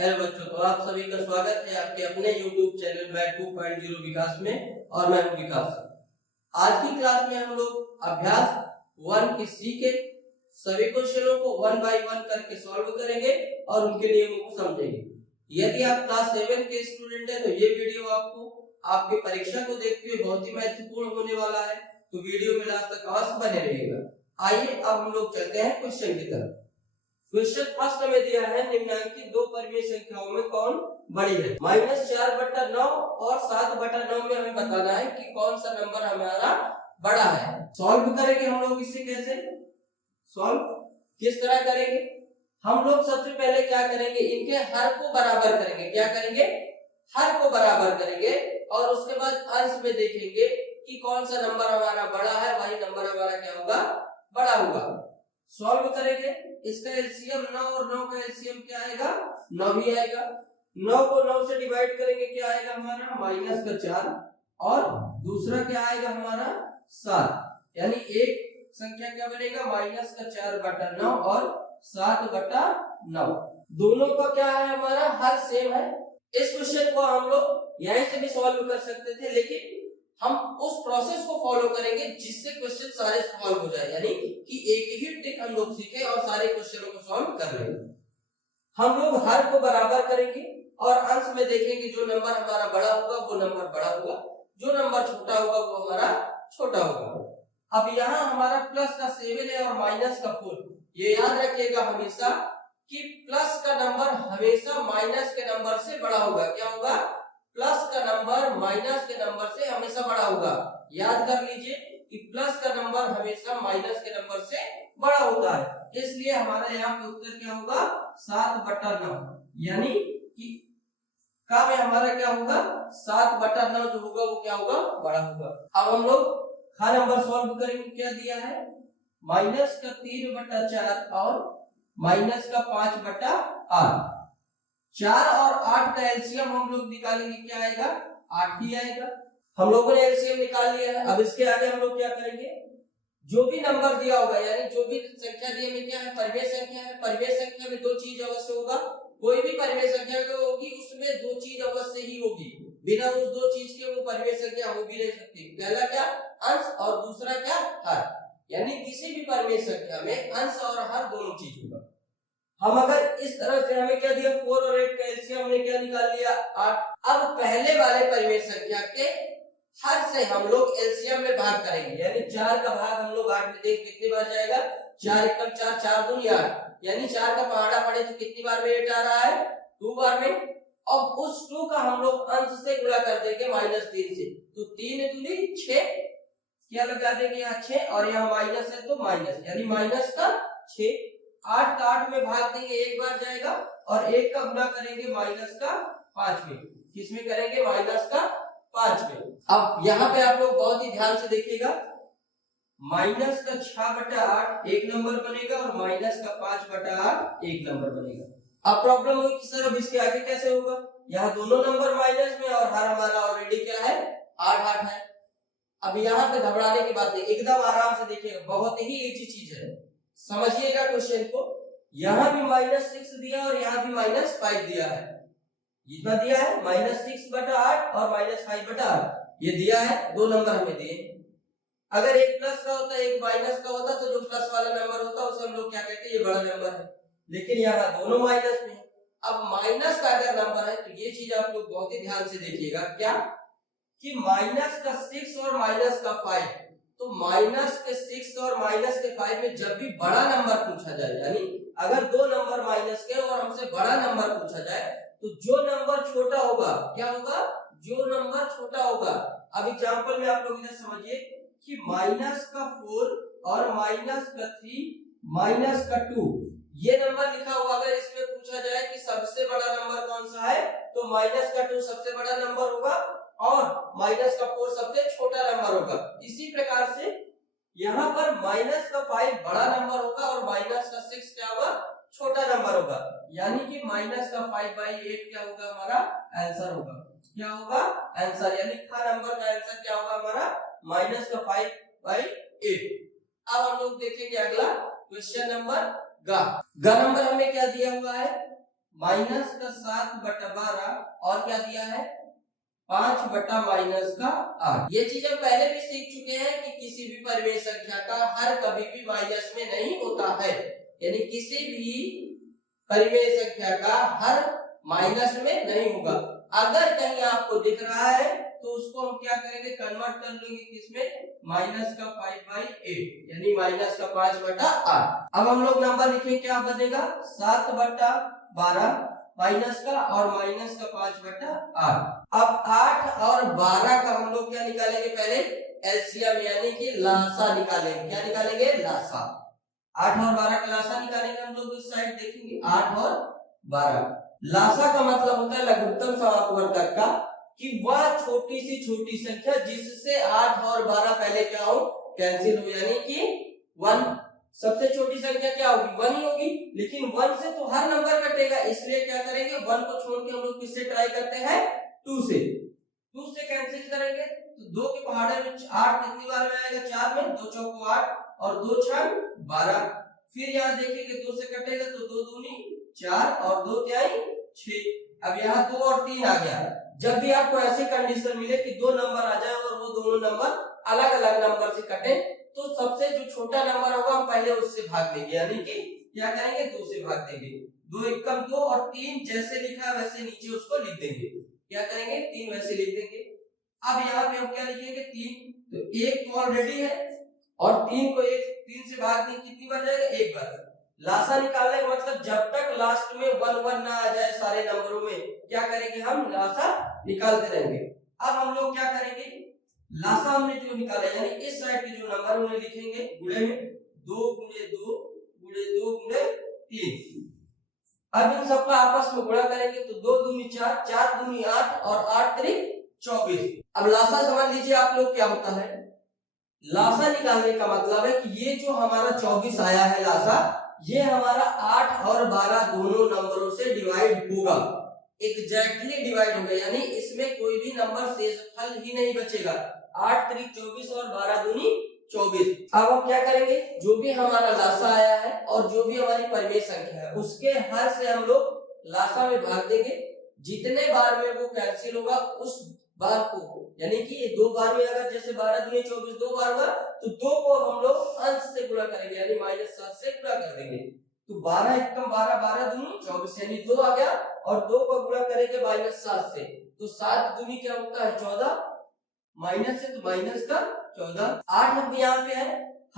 Hello बच्चों, तो आप सभी का स्वागत है आपके अपने YouTube चैनल बैक 2.0 विकास में। और मैं हूं विकास। आज की क्लास में हम लोग अभ्यास 1 के सी के सभी क्वेश्चनों को 1 बाय 1 करके सॉल्व करेंगे और उनके नियमों को समझेंगे। यदि आप क्लास 7 के स्टूडेंट हैं तो ये वीडियो आपको आपके परीक्षा को देखते हुए बहुत ही महत्वपूर्ण होने वाला है, तो वीडियो में लास्ट तक अवश्य बने रहिएगा। आइए अब हम लोग चलते हैं क्वेश्चन की तरफ। क्वेश्चन फर्स्ट में दिया है निम्नलिखित दो परिमेय संख्याओं में कौन बड़ी है। -4/9 और 7/9 में हमें बताना है कि कौन सा नंबर हमारा बड़ा है। सॉल्व करेंगे हम लोग इसे कैसे सॉल्व किस तरह करेंगे। हम लोग सबसे पहले क्या करेंगे, इनके हर को बराबर करेंगे। क्या करेंगे? हर को बराबर करेंगे और उसके बाद अंश में देखेंगे कि कौन सा नंबर हमारा बड़ा है, वही नंबर हमारा क्या होगा, बड़ा होगा। सॉल्व करेंगे, इसका एलसीएम 9 और 9 का एलसीएम क्या आएगा, 9 ही आएगा। 9 को 9 से डिवाइड करेंगे, क्या आएगा हमारा -4 और दूसरा क्या आएगा हमारा 7। यानी एक संख्या क्या बनेगा -4/9 और 7/9। दोनों का क्या है हमारा हर सेम है। इस क्वेश्चन को हम लोग यहीं से भी सॉल्व कर सकते थे, लेकिन हम उस प्रोसेस को फॉलो करेंगे जिससे क्वेश्चन सारे सॉल्व हो जाए, यानी कि एक ही ट्रिक हम लोग सीखे और सारे क्वेश्चनों को सॉल्व कर लेंगे। हम लोग हर को बराबर करेंगे और अंश में देखेंगे जो नंबर हमारा बड़ा होगा वो नंबर बड़ा होगा, जो नंबर छोटा होगा वो हमारा छोटा होगा। अब यहाँ हमारा प्लस का 7 है और माइनस का 4। ये याद रखिएगा हमेशा कि प्लस का नंबर हमेशा माइनस के नंबर से बड़ा होगा। क्या होगा? प्लस का नंबर माइनस के नंबर से हमेशा बड़ा होगा। याद कर लीजिए कि प्लस का नंबर हमेशा माइनस के नंबर से बड़ा होता है, इसलिए हमारा यहाँ पे उत्तर क्या होगा 7/9। यानी कि का में हमारा क्या होगा 7/9 जो होगा वो क्या होगा, बड़ा होगा। अब हम लोग का नंबर सॉल्व करेंगे। क्या दिया है -3/4 और -5/8। 4 और 8 का एलसीएम हम लोग निकालेंगे, क्या आएगा 8 ही आएगा। हम लोगों ने एलसीएम निकाल लिया है। अब इसके आगे हम लोग क्या करेंगे, जो भी नंबर दिया होगा यानी जो भी संख्या दी में क्या है परिमेय संख्या है। परिमेय संख्या में दो चीज अवश्य होगा। कोई भी परिमेय संख्या जो होगी उसमें दो चीज अवश्य ही होगी, बिना उस दो चीज के वो परिमेय संख्या हो भी नहीं सकती। पहला क्या, अंश, और दूसरा क्या, हर। यानी किसी भी परिमेय संख्या में अंश और हर दोनों चीज होगा। हम अगर इस तरह से हमें क्या दिया 4 और 8 का एलसीएम हमने क्या निकाल लिया 8। अब पहले वाले परिमेय संख्या के हर से हम लोग एलसीएम में भाग करेंगे, यानी 4 का भाग हम लोग 8 में देख कितनी बार जाएगा 4 × 4 4 दूनी 8, यानी 4 का पहाड़ा पड़े तो कितनी बार में 8 आ रहा है 2 बार में। अब उस 2 का हम लोग अंश से गुणा कर देंगे -3 से, तो 3 दूनी 6, क्या लगा देंगे यहाँ 6 और यहाँ माइनस है तो माइनस, यानी माइनस का 6। 8 का 8 में भाग देंगे, एक बार जाएगा और 1 का गुणा करेंगे माइनस का 5 में। किसमें करेंगे माइनस का 5 में। अब यहाँ पे आप लोग बहुत ही ध्यान से देखिएगा, माइनस का 6/8 एक नंबर बनेगा और माइनस का 5/8 एक नंबर बनेगा। अब प्रॉब्लम हुई कि सर अब इसके आगे कैसे होगा, यहाँ दोनों नंबर माइनस में और हर हमारा ऑलरेडी क्या है 8 है। अब यहाँ पे घबराने की बात नहीं, एकदम आराम से देखिएगा, बहुत ही इजी चीज है, समझिएगा क्वेश्चन को। यहाँ भी -6 दिया और यहाँ भी -5 दिया है। इतना दिया है -6/8 और -5/8 ये दिया है, दो नंबर हमें दिए। अगर एक प्लस का होता एक माइनस का होता तो जो प्लस वाला नंबर होता उसे हम लोग क्या कहते हैं, ये बड़ा नंबर है, लेकिन यहाँ दोनों माइनस में। अब माइनस का अगर नंबर है तो ये चीज आप लोग बहुत ही ध्यान से देखिएगा, क्या कि माइनस का 6 और माइनस का 5, तो माइनस के 6 और माइनस के 5 में जब भी बड़ा नंबर पूछा जाए, यानी अगर दो नंबर माइनस के और हमसे बड़ा नंबर पूछा जाए तो जो नंबर छोटा होगा क्या होगा, जो नंबर छोटा होगा। अब एग्जांपल में आप लोग इधर समझिए कि माइनस का 4 और माइनस का 3 माइनस का 2 ये नंबर लिखा हुआ, अगर इसमें पूछा जाए कि सबसे बड़ा नंबर कौन सा है तो माइनस का 2 सबसे बड़ा नंबर होगा और माइनस का 4 सबसे छोटा नंबर होगा। इसी प्रकार से यहाँ पर माइनस का 5 बड़ा नंबर होगा और माइनस का 6 क्या होगा, छोटा नंबर होगा। यानी कि माइनस का 5/8 क्या होगा, हमारा आंसर होगा। क्या होगा आंसर, यानी का नंबर का आंसर क्या होगा हमारा माइनस का 5/8। अब हम लोग देखेंगे अगला क्वेश्चन नंबर ग नंबर हमें क्या दिया हुआ है माइनस का 7/12 और क्या दिया है 5 बटा माइनस का 8। ये चीज हम पहले भी सीख चुके हैं कि किसी भी परिमेय संख्या का हर कभी भी माइनस में नहीं होता है, यानी किसी भी परिमेय संख्या का हर माइनस में नहीं होगा। अगर कहीं आपको दिख रहा है तो उसको हम क्या करेंगे कन्वर्ट कर लेंगे किसमें माइनस का 5/8 यानी माइनस का 5/8। अब हम लोग नंबर लिखेंगे क्या बनेगा 7/12 माइनस का और माइनस का 5/8। अब 8 और 12 का हम लोग क्या निकालेंगे पहले एलसीएम यानी कि लासा निकालेंगे। क्या निकालेंगे लासा। 8 और 12 का लासा निकालेंगे हम लोग इस साइड देखेंगे 8 और 12। लासा का मतलब होता है लघुत्तम समापवर्तक का कि वह छोटी सी छोटी संख्या जिससे 8 और 12 पहले क्या हो कैंसिल हो, यानी कि 1। सबसे छोटी संख्या क्या होगी 1 ही होगी, लेकिन 1 से तो हर नंबर कटेगा, इसलिए क्या करेंगे 1 को छोड़ के हम लोग किससे ट्राई करते हैं 2 से। 2 से कैंसिल करेंगे तो 2 के पहाड़े में 8 कितनी बार में आएगा 4 में, 2 चौको 8 और 2 छक 12। फिर यहाँ देखेंगे 2 से कटेगा तो 2 दूनी 4 और 2 त्याई 6। अब यहाँ 2 और 3 आ गया। जब भी आपको ऐसी कंडीशन मिले कि 2 नंबर आ जाए और वो दोनों नंबर अलग अलग नंबर से कटे तो सबसे जो छोटा नंबर होगा हम पहले उससे भाग देंगे, यानी कि क्या करेंगे 2 से भाग देंगे। 2 एकम 2 और 3 जैसे लिखा है वैसे नीचे उसको लिख देंगे। क्या करेंगे 3 वैसे लिख देंगे। अब यहाँ पे हम क्या लिखेंगे 3, तो 1 तो ऑलरेडी है और 3 को 3 से भाग देंगे कितनी बार जाएगा 1 बार। लासा निकालने का मतलब जब तक लास्ट में 1 1 ना आ जाए सारे नंबरों में क्या करेंगे हम लासा निकालते रहेंगे। अब हम लोग क्या करेंगे लासा हमने जो निकाला यानी इस साइड के जो नंबर उन्हें लिखेंगे गुणे में 2 गुणे 2 गुणे 2 गुणे 3। अब इन सबका आपस में गुणा करेंगे तो 2 दूनी 4, 4 दूनी 8 और 8 त्रिक 24। अब लासा समझ लीजिए आप लोग क्या होता है। लासा निकालने का मतलब है कि ये जो हमारा 24 आया है लासा ये हमारा 8 और 12 दोनों नंबरों से डिवाइड होगा, एग्जैक्टली डिवाइड होगा, यानी इसमें कोई भी नंबर शेषफल ही नहीं बचेगा। 8 त्रिक 24 और 12 दूनी 24। अब हम क्या करेंगे जो भी हमारा लासा आया है और जो भी हमारी परिमेय संख्या है उसके हर से हम लोग लासा में भाग देंगे। जितने बार में वो कैंसिल होगा उस बार को, यानी कि 2 बार में अगर जैसे 12 दूनी 24 2 बार हुआ तो 2 को हम लोग अंश से गुणा करेंगे यानी -7 से गुणा कर देंगे। तो 12 एकम 12 12 दूनी 24 यानी 2 आ गया और 2 को गुणा करेंगे -7 से तो 7 दूनी क्या होता है 14, माइनस से तो माइनस का 14। 8 अब यहाँ पे है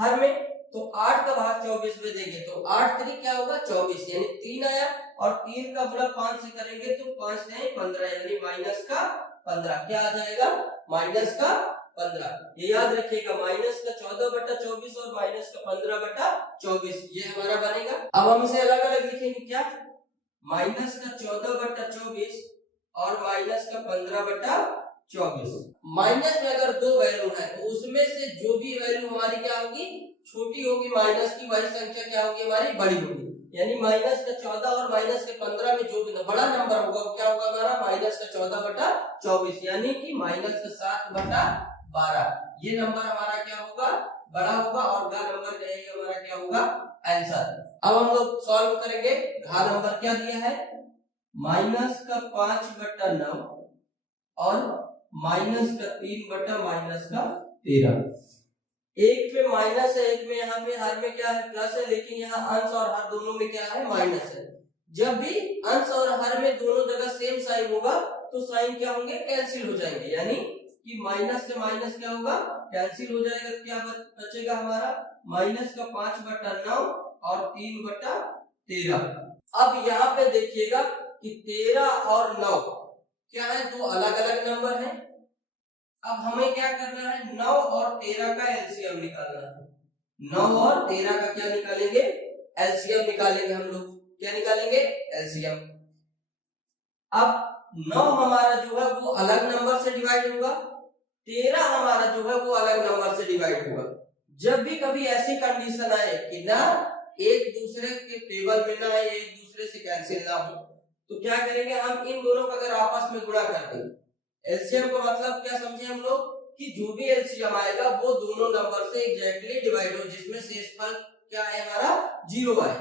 हर में तो 8 का भाग 24 में देंगे तो 8 त्रिक क्या होगा 24 यानी 3 आया और 3 का गुणा 5 से करेंगे तो 5 नहीं 15 यानी माइनस का 15। क्या आ जाएगा माइनस का 15। ये याद रखिएगा माइनस का 14/24 और माइनस का 15/24 ये हमारा बनेगा। अब हम इसे अलग अलग लिखेंगे क्या माइनस का 14/24 और माइनस का 15/24। माइनस में अगर 2 वैल्यू है तो उसमें से जो भी वैल्यू हमारी क्या होगी छोटी होगी माइनस की वही संख्या क्या होगी हमारी बड़ी होगी, यानी माइनस का 14 और माइनस के 15 में जो भी बड़ा नंबर होगा वो क्या होगा हमारा माइनस का 14/24 यानी कि माइनस का 7/12। ये नंबर हमारा क्या होगा बड़ा होगा और घा नंबर कहेंगे हमारा क्या होगा आंसर। अब हम लोग सॉल्व करेंगे। घा नंबर क्या दिया है माइनस का 5/9 और माइनस का 3/-13। एक में माइनस है एक में यहाँ पे हर में क्या है प्लस है, लेकिन यहाँ अंश और हर दोनों में क्या है माइनस है। जब भी अंश और हर में दोनों जगह सेम साइन होगा तो साइन क्या होंगे कैंसिल हो जाएंगे, यानी कि माइनस से माइनस क्या होगा कैंसिल हो जाएगा। क्या बचेगा हमारा माइनस का 5/9 और 3/13। अब यहाँ पे देखिएगा कि 13 और 9 क्या है दो अलग अलग नंबर हैं। अब हमें क्या करना है 9 और 13 का एलसीएम निकालना है। 9 और 13 का क्या निकालेंगे एलसीएम निकालेंगे हम लोग। क्या निकालेंगे एलसीएम। अब 9 हमारा जो है वो अलग नंबर से डिवाइड होगा, 13 हमारा जो है वो अलग नंबर से डिवाइड होगा। जब भी कभी ऐसी कंडीशन आए कि ना एक दूसरे के टेबल में ना एक दूसरे से कैंसिल ना हो तो क्या करेंगे हम इन दोनों का अगर आपस में गुणा कर देंगे। एलसीएम का मतलब क्या समझे हम लोग कि जो भी एलसीएम आएगा वो दोनों नंबर से एग्जैक्टली डिवाइड हो जिसमें शेषफल क्या है हमारा 0 आए।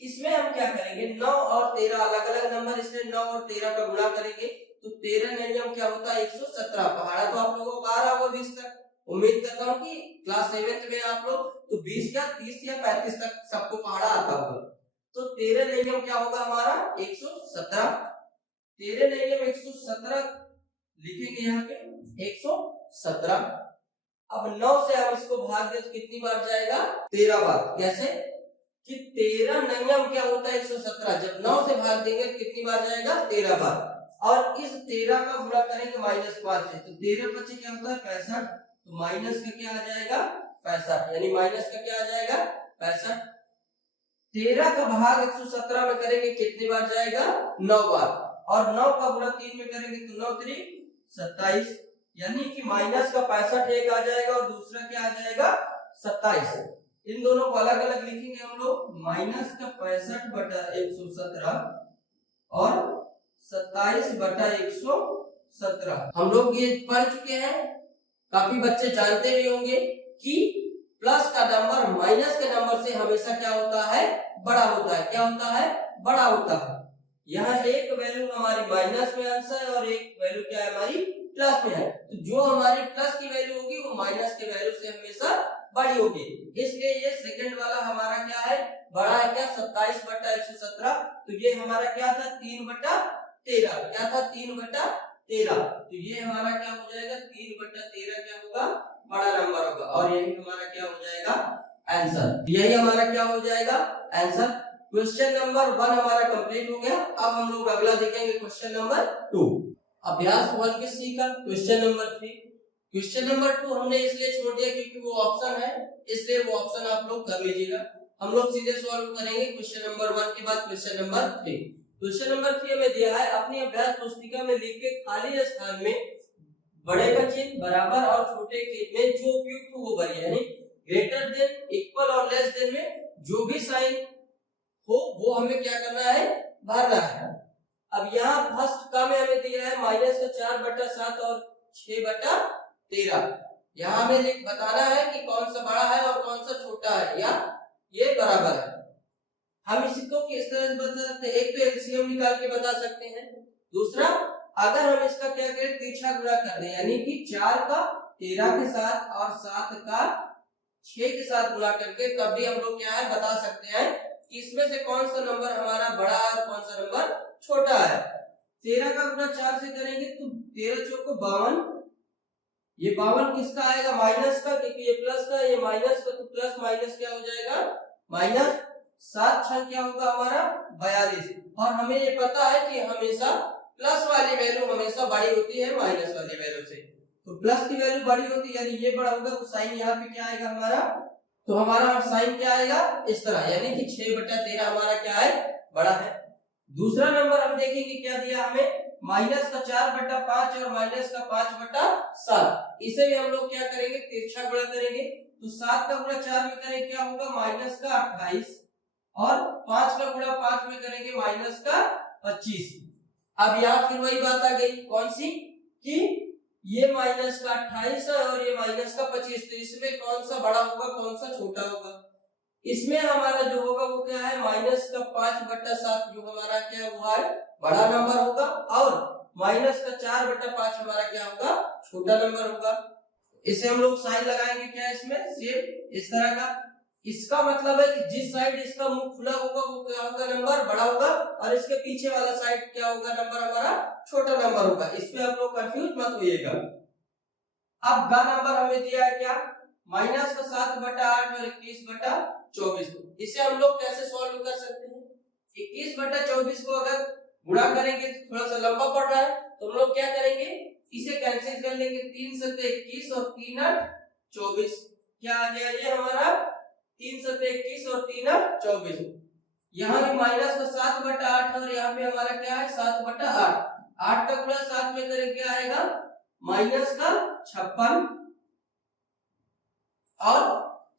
इसमें हम क्या करेंगे, 9 और 13 अलग अलग नंबर, इसलिए 9 और 13 का गुणा करेंगे तो 13 9 क्या होता है 117। पढ़ा तो आप लोगों को आ रहा होगा 20 तक। उम्मीद करता हूँ कि क्लास 7th में आप लोग तो 20 या 30 या 35 तक सबको पढ़ा आता होगा। तो 13 9 क्या होगा हमारा 117। 13 9 117 लिखेंगे यहाँ पे 117। अब 9 से हम इसको भाग दे तो कितनी बार जाएगा 13 बार। कैसे कि 13 9 क्या होता है 117, जब 9 से भाग देंगे तो कितनी बार जाएगा 13 बार। और इस 13 का गुणा करेंगे -5 से तो 13 5 क्या होता है 65, तो माइनस का क्या आ जाएगा 65, यानी माइनस का क्या आ जाएगा 65। 13 का भाग 117 में करेंगे कितनी बार जाएगा 9 बार, और 9 का गुणा 3 में करेंगे तो 9 3 27, यानी कि माइनस का 65 एक आ जाएगा और दूसरा क्या आ जाएगा 27। इन दोनों को अलग अलग लिखेंगे हम लोग, माइनस का 65 बटा 117 और 27 बटा 117। हम लोग ये पढ़ चुके हैं, काफी बच्चे जानते भी होंगे कि प्लस का नंबर माइनस के नंबर से हमेशा क्या होता है बड़ा होता है। क्या होता है बड़ा होता है। यहाँ एक वैल्यू हमारी माइनस में आंसर है और एक वैल्यू क्या है हमारी प्लस में है, तो जो हमारी प्लस की वैल्यू होगी वो माइनस के वैल्यू से हमेशा बड़ी होगी। इसलिए ये सेकंड वाला हमारा क्या है बड़ा है, क्या 27 बटा 117। तो ये हमारा क्या था 3 बटा 13, क्या था 3 बटा 13। तो ये हमारा क्या हो जाएगा 3 बटा 13 क्या होगा बड़ा नंबर होगा, और यही हमारा क्या हो जाएगा आंसर। यही हमारा क्या हो जाएगा आंसर। क्वेश्चन नंबर 1 हमारा कंप्लीट हो गया। अब हम लोग अगला देखेंगे क्वेश्चन नंबर 2। अभ्यास 1 के सी का क्वेश्चन नंबर 3। क्वेश्चन नंबर 2 हमने इसलिए छोड़ दिया क्योंकि वो ऑप्शन है, इसलिए वो ऑप्शन आप लोग कर लीजिएगा। हम लोग सीधे सॉल्व करेंगे क्वेश्चन नंबर 1 के बाद क्वेश्चन नंबर 3। क्वेश्चन नंबर 3 में दिया है अपनी अभ्यास पुस्तिका में लिख के खाली स्थान में बड़े का चिन्ह बराबर और छोटे के में जो उपयुक्त हो वो भरिए, यानी ग्रेटर देन इक्वल और लेस देन में जो भी साइन हो वो हमें क्या करना है भरना है। अब यहाँ फर्स्ट का में हमें दिया है माइनस का 4 बटा 7 और 6 बटा 13। यहाँ हमें बताना है कि कौन सा बड़ा है और कौन सा छोटा है या ये बराबर है। हम इसको किस तरह से बता सकते हैं, एक तो एलसीएम निकाल के बता सकते हैं, दूसरा अगर हम इसका क्या करें तिरछा गुणा कर दें, यानी कि 4 का 13 के साथ और 7 का 6 के साथ गुणा करके तब भी हम लोग क्या है बता सकते हैं कि इसमें से कौन सा नंबर हमारा बड़ा है और कौन सा नंबर छोटा है। 13 का गुणा 4 से करेंगे तो 13 चौको 52, ये 52 किसका आएगा माइनस का, क्योंकि ये प्लस का ये माइनस का, तो प्लस माइनस क्या हो जाएगा माइनस। 7 6 क्या होगा हमारा 42, और हमें ये पता है कि हमेशा प्लस वाली वैल्यू हमेशा बड़ी होती है माइनस वाली वैल्यू से, तो प्लस की वैल्यू बड़ी होती है यानी ये बड़ा होगा, तो साइन यहाँ पे क्या आएगा हमारा, तो हमारा साइन क्या आएगा इस तरह, यानी कि 6 बटा 13 हमारा क्या है बड़ा है। दूसरा नंबर हम देखेंगे क्या दिया हमें माइनस का 4 बटा 5 और माइनस का 5 बटा 7। इसे भी हम लोग क्या करेंगे तिरछा गुणा करेंगे, तो 7 का गुणा 4 में करेंगे क्या होगा माइनस का 28 और 5 का गुणा 5 में करेंगे माइनस का 25। अब यहाँ फिर वही बात आ गई कौन सी कि ये माइनस का 28 है और ये माइनस का 25, तो इसमें कौन सा बड़ा होगा कौन सा छोटा होगा। इसमें हमारा जो होगा वो क्या है माइनस का 5 बटा 7 जो हमारा क्या हुआ है बड़ा नंबर होगा, और माइनस का 4 बटा 5 हमारा क्या होगा छोटा नंबर होगा। इसे हम लोग साइन लगाएंगे क्या इसमें सेम इस तरह का। इसका मतलब है कि जिस साइड इसका मुंह खुला होगा वो क्या होगा नंबर बड़ा होगा, और इसके पीछे वाला साइड क्या होगा नंबर हमारा छोटा नंबर होगा। इसमें हम लोग कंफ्यूज मत होइएगा। अब का नंबर हमें दिया है क्या माइनस का 7 बटा 8 और 21 बटा 24। इसे हम लोग कैसे सॉल्व कर सकते हैं, 21 बटा 24 को अगर गुणा करेंगे तो थोड़ा सा लंबा पड़ रहा है, तो हम लोग क्या करेंगे इसे कैंसिल कर लेंगे, 3 7 21 और 3 8 24। क्या आ गया ये हमारा 3 7 21 और 3 8 24। यहाँ भी माइनस का 7 बटा 8 और यहाँ पे हमारा क्या है 7 बटा 8। 8 का गुणा 7 में करेंगे क्या आएगा माइनस का 56, और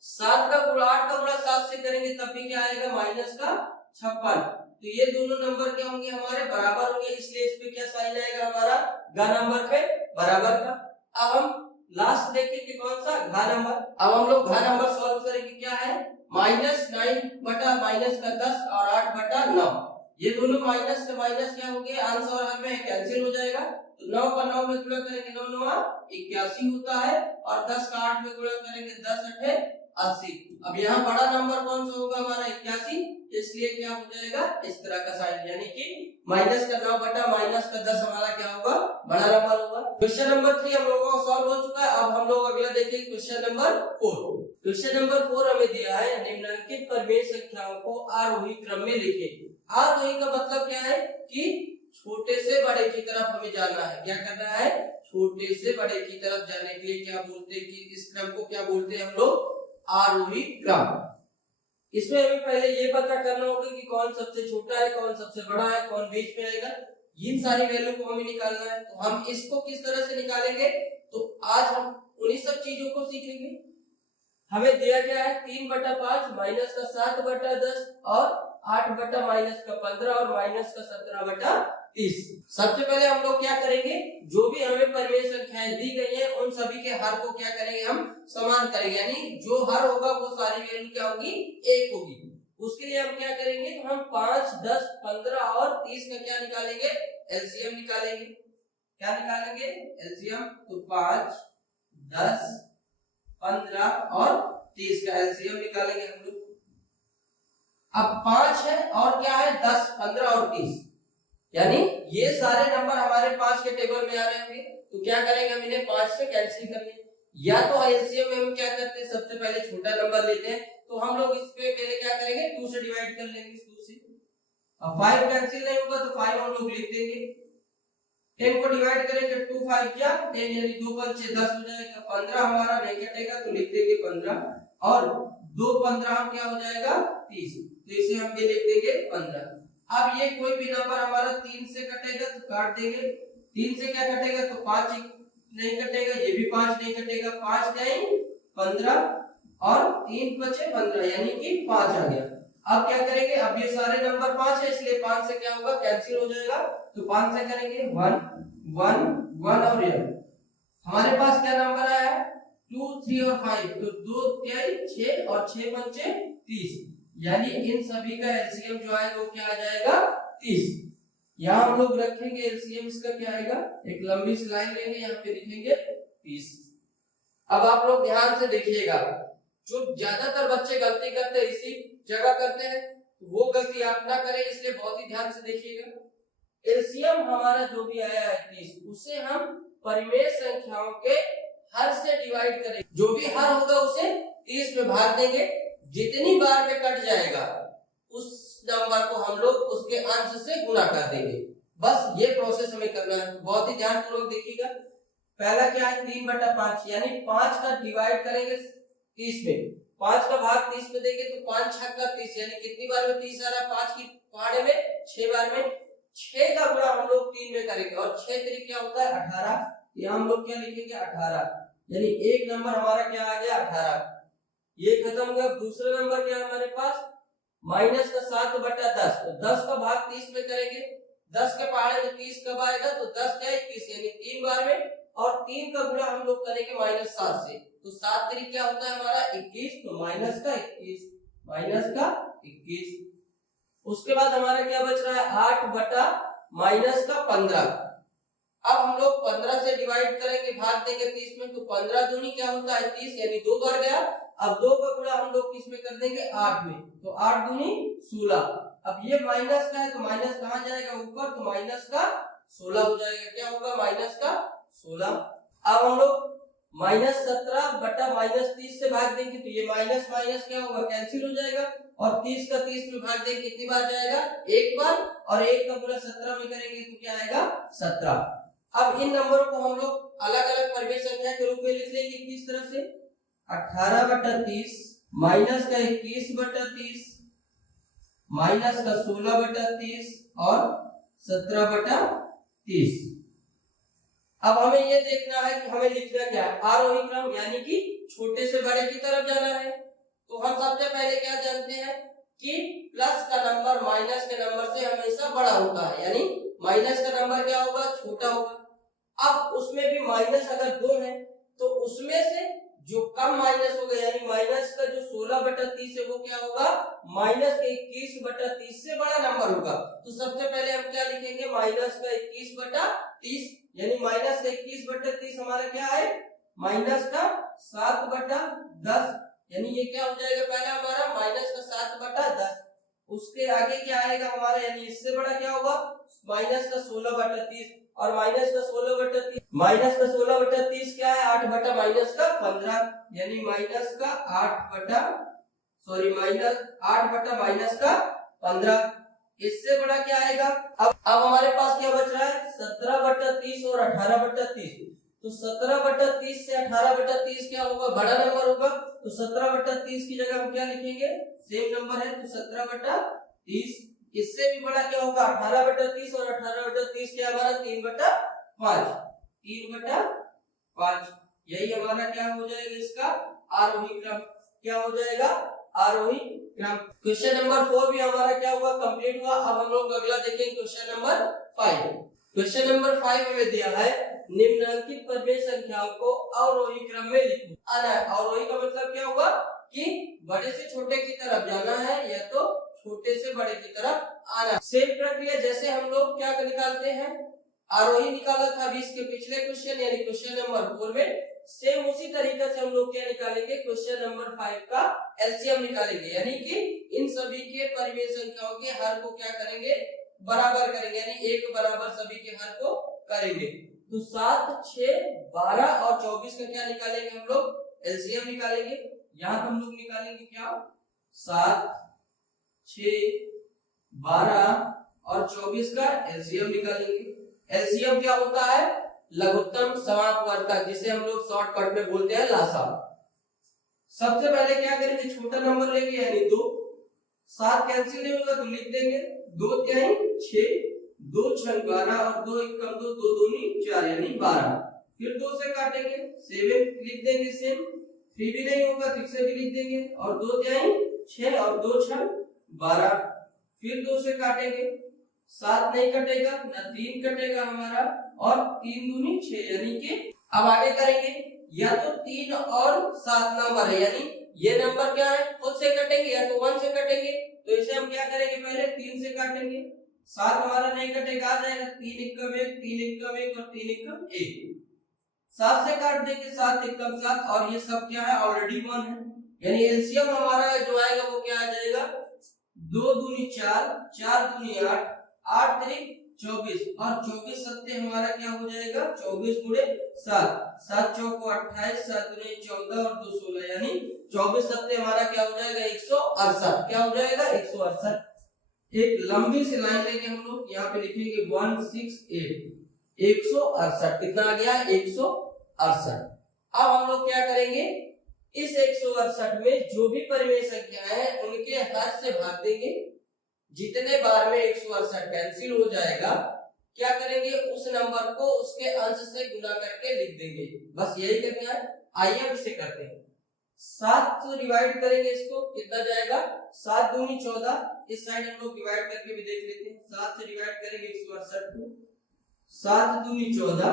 7 का गुणा 8 का गुणा 7 से करेंगे तब भी क्या आएगा माइनस का 56। तो ये दोनों नंबर क्या होंगे हमारे बराबर होंगे, इसलिए इस पे क्या साइन आएगा हमारा गा नंबर पे बराबर का। अब हम लास्ट देखेंगे कौन सा, घा नंबर। अब हम लोग घा नंबर सॉल्व करेंगे, क्या है, -9 बटा माइनस का 10 और 8 बटा 9। ये दोनों माइनस से माइनस क्या हो गए, आंसर और हर में कैंसिल हो जाएगा। तो 9 का 9 में गुणा करेंगे 9 9 81 होता है, और 10 का 8 में गुणा करेंगे 10 8 80। अब यहाँ बड़ा नंबर कौन सा होगा हमारा 81, इसलिए क्या हो जाएगा इस तरह का साइन, यानी कि माइनस का 9 बटा माइनस का 10 हमारा क्या होगा, बड़ा नंबर होगा। क्वेश्चन नंबर 3 हम लोगों का सॉल्व हो चुका है। अब हम लोग अगला देखेंगे क्वेश्चन नंबर 4। क्वेश्चन नंबर 4 हमें दिया है, निम्नलिखित परिमेय संख्याओं को आरोही क्रम में लिखें। आरोही का मतलब क्या है कि छोटे से बड़े की तरफ हमें जाना है। क्या करना है, छोटे से बड़े की तरफ जाने के लिए क्या बोलते हैं कि इस क्रम को क्या बोलते हैं हम लोग, आरोही क्रम। इसमें हमें पहले ये पता करना होगा कि कौन सबसे छोटा है, कौन सबसे बड़ा है, कौन बीच में आएगा। इन सारी वैल्यू को हमें निकालना है। तो हम इसको किस तरह से निकालेंगे, तो आज हम उन्हीं सब चीजों को सीखेंगे। हमें दिया गया है 3 बटा 5 माइनस का 7 बटा 10 और 8 बटा माइनस का 15 और माइनस का 17 बटा 30। सबसे पहले हम लोग क्या करेंगे, जो भी हमें परिमेय संख्याएं दी गई हैं उन सभी के हर को क्या करेंगे, हम समान करेंगे, यानी जो हर होगा वो सारी वैल्यू क्या होगी, 1 होगी। उसके लिए हम क्या करेंगे, तो हम 5 10 15 और 30 का क्या निकालेंगे, एलसीएम निकालेंगे। क्या निकालेंगे, एलसीएम। तो 5 10 15 और 30 का एलसीएम निकालेंगे हम लोग। अब 5 है और क्या है 10 15 और 30, यानी ये सारे नंबर हमारे 5 के टेबल में आ रहे होंगे। तो क्या करेंगे, हम इन्हें 5 से कैंसिल कर लेंगे। या तो एलसीएम में हम क्या करते हैं, सबसे पहले छोटा नंबर लेते हैं। तो हम लोग इस पे पहले क्या करेंगे, 2 से डिवाइड कर लेंगे, 2 से। अब 5 कैंसिल नहीं होगा तो 5 हम लोग लिख देंगे। 10 को डिवाइड करेंगे 2 5 क्या 10, यानी 2 5 6 10 हो जाएगा। 15 हमारा नहीं कटेगा तो लिख देंगे 15, और 2 15 हम क्या हो जाएगा 30, तो इसे हम ये लिख देंगे 15। अब ये कोई भी नंबर हमारा 3 से कटेगा तो काट देंगे। 3 से क्या कटेगा, तो 5 नहीं कटेगा, ये भी 5 नहीं कटेगा। 5 नहीं 15 और 3 बचे 15, यानी कि 5 आ गया। अब क्या करेंगे, अब ये सारे नंबर 5 है इसलिए 5 से क्या होगा, कैंसिल हो जाएगा। तो 5 से करेंगे 1 1 1 और ये हमारे पास क्या नंबर आया है 2 3 और 5, तो 2 3 6 और 6 बचे 30, यानी इन सभी का एलसीएम जो आएगा वो क्या आ जाएगा 30। यहाँ हम लोग रखेंगे एलसीएम, इसका क्या आएगा, एक लंबी सी लाइन लेंगे, यहाँ पे लिखेंगे 30। अब आप लोग ध्यान से देखिएगा, जो ज्यादातर बच्चे गलती करते हैं इसी जगह करते हैं, वो गलती आप ना करें, इसलिए बहुत ही ध्यान से देखिएगा। एलसीएम हमारा जो भी आया है 30, उसे हम परिमेय संख्याओं के हर से डिवाइड करेंगे। जो भी हर होगा उसे 30 में भाग देंगे, जितनी बार में कट जाएगा उस नंबर को हम लोग उसके अंश से गुना कर देंगे। बस ये प्रोसेस हमें करना है, बहुत ही ध्यानपूर्वक देखिएगा। पहला क्या है 3 बटा 5, यानी 5 का डिवाइड करेंगे 30 में, 5 का भाग 30 में देंगे तो 5 6 का 30, यानी कितनी बार में 30 आ रहा है, 5 की पहाड़े में 6 बार में। 6 का गुणा हम लोग 3 में करेंगे, और 6 3 क्या होता है 18, यहाँ हम लोग क्या लिखेंगे 18, यानी एक नंबर हमारा क्या आ गया 18। ये खत्म हुआ। दूसरा नंबर क्या है हमारे पास, माइनस का 7 बटा 10, तो 10 का भाग 30 में करेंगे, 10 के पहाड़े में 30 कब आएगा, तो 10 क्या 21, यानी 3 बार में, और 3 का गुणा हम लोग करेंगे -7 से, तो 7 3 क्या होता है हमारा 21, तो माइनस का 21। उसके बाद हमारा क्या बच रहा है 8 बटा -15। अब हम लोग 15 से डिवाइड करेंगे, भाग देंगे 30 में, तो 15 दूनी क्या होता है 30, यानी 2 बार गया। अब 2 का गुणा हम लोग किस में कर देंगे 8 में, तो 8 दूनी 16। अब ये माइनस का है तो माइनस कहां जाएगा ऊपर, तो माइनस का 16 हो जाएगा। क्या होगा माइनस का 16। अब हम लोग -17 बटा -30 से भाग देंगे, तो ये माइनस माइनस क्या होगा कैंसिल हो जाएगा, और 30 का 30 में भाग देंगे कितनी बार जाएगा, एक बार, और 1 का गुणा 17 में करेंगे तो क्या आएगा 17। अब इन नंबरों को हम लोग अलग अलग परिमेय संख्या के रूप में लिख लेंगे। किस तरह से, 18 बटा 30 माइनस का 21 बटा 30 माइनस का 16 बटा 30 और 17 बटा 30। अब हमें ये देखना है कि हमें लिखना क्या है, आरोही क्रम, यानी कि छोटे से बड़े की तरफ जाना है। तो हम सबसे पहले क्या जानते हैं कि प्लस का नंबर माइनस के नंबर से हमेशा बड़ा होता है, यानी माइनस का नंबर क्या होगा छोटा होगा। अब उसमें भी माइनस अगर 2 है तो उसमें से जो कम माइनस होगा यानी माइनस का जो 16/30 है वो क्या होगा, माइनस का 21/30 से बड़ा नंबर होगा। तो सबसे पहले हम क्या लिखेंगे, माइनस का 21/30 यानी माइनस का 21/30 हमारा क्या है, माइनस का 7/10 यानी ये क्या हो जाएगा, पहला हमारा माइनस का 7/10। उसके आगे क्या आएगा हमारा, यानी इससे बड़ा क्या होगा, माइनस का 16/30 और माइनस का 16/30 क्या है, 8 बटा माइनस का 15 यानी माइनस का 8 बटा माइनस का 15। इससे बड़ा क्या आएगा, अब हमारे पास क्या बच रहा है, 17/30 और 18/30। तो 17/30 से 18/30 क्या होगा, बड़ा नंबर होगा। तो 17/30 की जगह हम क्या लिखेंगे, सेम नंबर है तो 17/30। इससे भी बड़ा क्या होगा, 18/30 और 18/30 क्या हमारा 3/5 यही हमारा क्या हो जाएगा, इसका आरोही क्रम। क्या हो जाएगा, आरोही क्रम। क्वेश्चन नंबर 4 भी हमारा क्या हुआ, कंप्लीट हुआ। अब हम लोग अगला देखेंगे क्वेश्चन नंबर 5। क्वेश्चन नंबर 5 हमें दिया है, निम्नलिखित परिमेय संख्याओं को अवरोही क्रम में लिखो। आना है, अवरोही का मतलब क्या होगा कि बड़े से छोटे की तरफ जाना है या तो छोटे से बड़े की तरफ आना। सेम प्रक्रिया जैसे हम लोग क्या निकालते हैं, आरोही निकाला था 20 के पिछले क्वेश्चन यानी क्वेश्चन नंबर 4 में, सेम उसी तरीके से हम लोग क्या निकालेंगे, क्वेश्चन नंबर 5 का एलसीएम निकालेंगे। यानी कि इन सभी के परिमेय संख्याओं के हर को क्या करेंगे, बराबर करेंगे, यानी एक बराबर सभी के हर को करेंगे। तो 7, 6, 12 और 24 का क्या निकालेंगे हम लोग, एलसीएम निकालेंगे। यहाँ हम लोग निकालेंगे क्या, 7, 6, 12 और 24 का एलसीएम निकालेंगे। एलसीएम क्या होता है, लघुत्तम समापवर्तक, जिसे हम लोग शॉर्टकट में बोलते हैं लासा। सबसे पहले क्या करेंगे, छोटा नंबर लेंगे यानी 2। 7 कैंसिल नहीं होगा तो लिख देंगे 2 3 6, 2 6 12 और 2 1 कम 2, 2 दूनी 4 यानी 12। फिर 2 से काटेंगे 7 लिख देंगे सेम, 3 भी नहीं होगा तो इसे भी लिख देंगे और 2 3 6 और 2 6 12। फिर 2 से काटेंगे 7 नहीं कटेगा ना 3 कटेगा हमारा और 3 दूनी 6 यानी कि अब आगे करेंगे या तो 3 और 7 नंबर है यानी ये नंबर क्या है, खुद से कटेंगे या तो 1 से कटेंगे। तो इसे हम क्या करेंगे, पहले 3 से काटेंगे, 7 हमारा नहीं कटेगा, आ जाएगा 3 एकम 1, 3 एकम 1 और 3 एकम 1। 7 से काट देंगे 7 एकम 7 और ये सब क्या है, ऑलरेडी 1 है यानी एलसीएम हमारा जो आएगा वो क्या आ जाएगा, 2 दूनी 4, 4 दूनी 8, 8 त्रिक 24 और 24 सत्ते हमारा क्या हो जाएगा, 24 गुणे 7, 7 चौको 28, 7 दूनी 14 और 2 16 यानी 24 सत्ते हमारा क्या हो जाएगा, 168। क्या हो जाएगा, 168। एक लंबी सी लाइन लेंगे हम लोग, यहाँ पे लिखेंगे 168, 168 कितना आ गया, 168। अब हम लोग क्या करेंगे, इस 168 में जो भी परिमेय संख्या है उनके हर से भाग देंगे। जितने बार में 168 कैंसिल हो जाएगा, क्या करेंगे, उस नंबर को उसके अंश से गुना करके लिख देंगे। बस यही करना है। आइए अब इसे करते हैं। 7 से डिवाइड करेंगे, इसको कितना जाएगा, 7 दूनी 14। इस साइड हम लोग डिवाइड करके भी देख लेते हैं। 7 से डिवाइड करेंगे 168 को, 7 दूनी 14,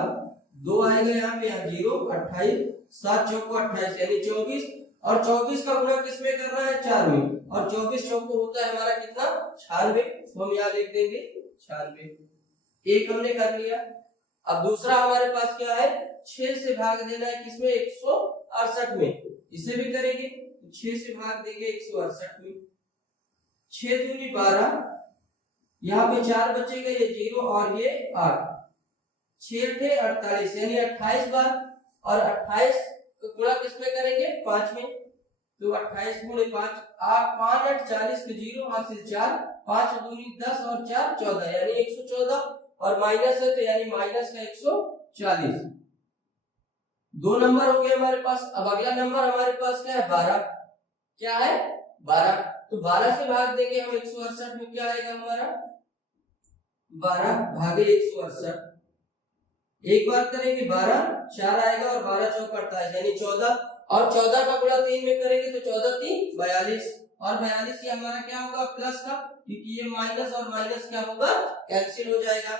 2 आएगा यहाँ पे, यहाँ 0, 28, 7 चौको 28 यानी 24 और 24 का गुना किसमें कर रहा है, 4 में, और 24 चौको होता है हमारा कितना, 96। तो हम यहाँ लिख देंगे 96। एक हमने कर लिया। अब दूसरा हमारे पास क्या है, 6 से भाग देना है किसमें, 168 में। इसे भी करेंगे, 6 से भाग देंगे 168 में। 6 दूनी 12, यहाँ पे 4 बचेगा, ये 0 और ये 8, 6 थे 48 यानी 28 बार, और 28 को गुणा किसमें करेंगे, 5 में। तो 28 गुणे 5, 5 8 40 के 0 हाथ से 4, 5 दूनी 10 और 4 14 यानी 114 और माइनस है तो यानी माइनस का 140। 2 नंबर हो गए हमारे पास। अब अगला नंबर हमारे पास क्या है, 12। क्या है, 12। तो 12 से भाग देंगे हम 168 में, क्या आएगा हमारा, 12 भागे 168। एक बार करेंगे 12, 4 आएगा और 12 चौक 28 यानी 14, और 14 का गुणा 3 में करेंगे तो 14 3 42 और 42 ये हमारा क्या होगा, प्लस का, क्योंकि ये माइनस और माइनस क्या होगा, कैंसिल हो जाएगा।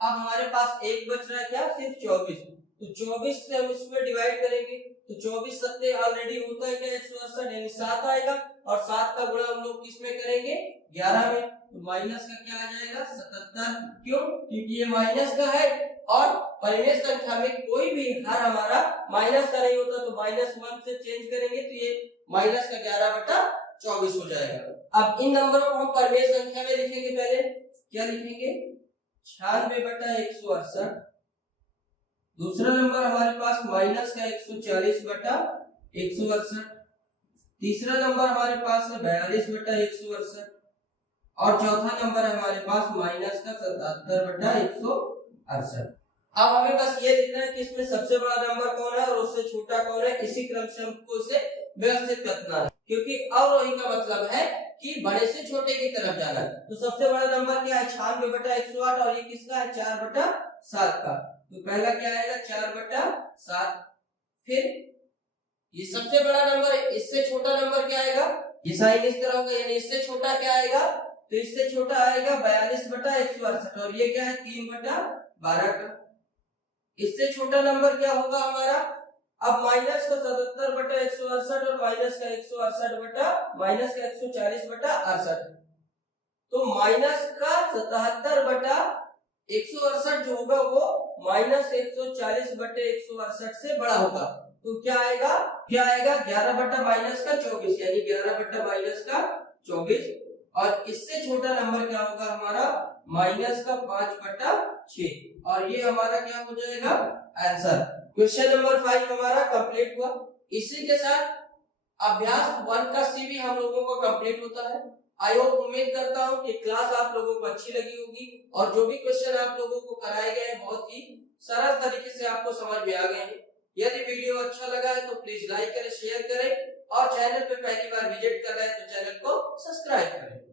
अब हमारे पास एक बच रहा है क्या, सिर्फ 24। तो 24 से हम इसमें डिवाइड करेंगे तो 24 सत्ते ऑलरेडी होता है क्या 168 यानी 7 आएगा और 7 का गुणा हम लोग किस में करेंगे 11 में तो माइनस का क्या आ जाएगा 77 क्यों क्योंकि ये माइनस का है और परिमेय संख्या में कोई भी हर हमारा माइनस का नहीं होता तो -1 से चेंज करेंगे तो ये माइनस का 11/24 हो जाएगा। अब इन नंबरों को हम परिमेय संख्या में लिखेंगे पहले क्या लिखेंगे 96/168 दूसरा नंबर हमारे पास माइनस का 140/168 तीसरा नंबर हमारे पास है 42/168 और चौथा नंबर है हमारे पास माइनस का 77/168। अब हमें बस ये लिखना है कि इसमें सबसे बड़ा नंबर कौन है और उससे छोटा कौन है इसी क्रम से हमको इसे व्यवस्थित करना है क्योंकि अवरोही का मतलब है कि बड़े से छोटे की तरफ जाना है। तो सबसे बड़ा नंबर क्या है 96/108 और ये किसका है 4/7 का तो पहला क्या आएगा 4/7 फिर ये सबसे बड़ा नंबर है इससे छोटा नंबर क्या आएगा ये साइन इस तरह होगा यानी इससे छोटा क्या आएगा तो इससे छोटा आएगा 42/168 और ये क्या है 3/12 का इससे छोटा नंबर क्या होगा हमारा अब माइनस का 77/168 और माइनस का 140/68 तो माइनस का 77/168 जो होगा वो -140/168 से बड़ा होगा तो क्या आएगा 11/-24 यानी 11/-24 और इससे छोटा नंबर क्या होगा हमारा -5/6 और ये हमारा क्या हो जाएगा आंसर। क्वेश्चन नंबर 5 हमारा कंप्लीट हुआ। इसी के साथ अभ्यास 1 का सी भी हम लोगों का कंप्लीट होता है। आई होप उम्मीद करता हूं कि क्लास आप लोगों को अच्छी लगी होगी और जो भी क्वेश्चन आप लोगों को कराए गए हैं बहुत ही सरल तरीके से आपको समझ में आ गए हैं। यदि वीडियो अच्छा लगा है तो प्लीज लाइक करें शेयर करें और चैनल पे पहली बार विजिट कर रहे हैं तो चैनल को सब्सक्राइब करें।